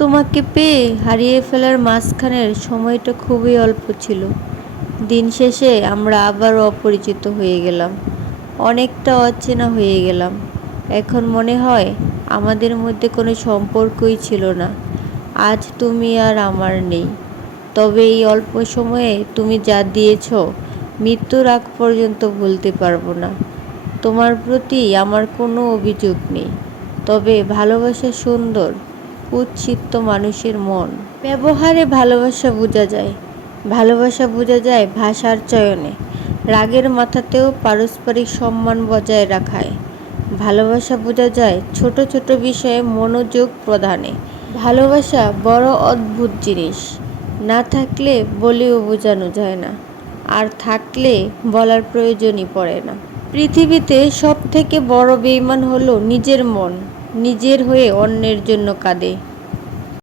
তোমাকে পেয়ে হারিয়ে ফেলার মাঝখানের সময়টা খুবই অল্প ছিল। দিন শেষে আমরা আবারও অপরিচিত হয়ে গেলাম, অনেকটা অচেনা হয়ে গেলাম। এখন মনে হয় আমাদের মধ্যে কোনো সম্পর্কই ছিল না। আজ তুমি আর আমার নেই, তবে এই অল্প সময়ে তুমি যা দিয়েছ মৃত্যুর আগ পর্যন্ত ভুলতে পারবো না। তোমার প্রতি আমার কোনো অভিযোগ নেই, তবে ভালোবাসা সুন্দর, কুৎসিত মানুষের মন ব্যবহারে ভালোবাসা বোঝা যায়। ভালোবাসা বোঝা যায় ভাষার চয়নে, রাগের মাথাতেও পারস্পরিক সম্মান বজায় রাখায়। ভালোবাসা বোঝা যায় ছোট ছোট বিষয়ে মনোযোগ প্রদানে। ভালোবাসা বড় অদ্ভুত জিনিস, না থাকলে বলেও বোঝানো যায় না, আর থাকলে বলার প্রয়োজনই পড়ে না। পৃথিবীতে সব থেকে বড় বেঈমান হলো নিজের মন, নিজের হয়ে অন্যের জন্য কাঁদে।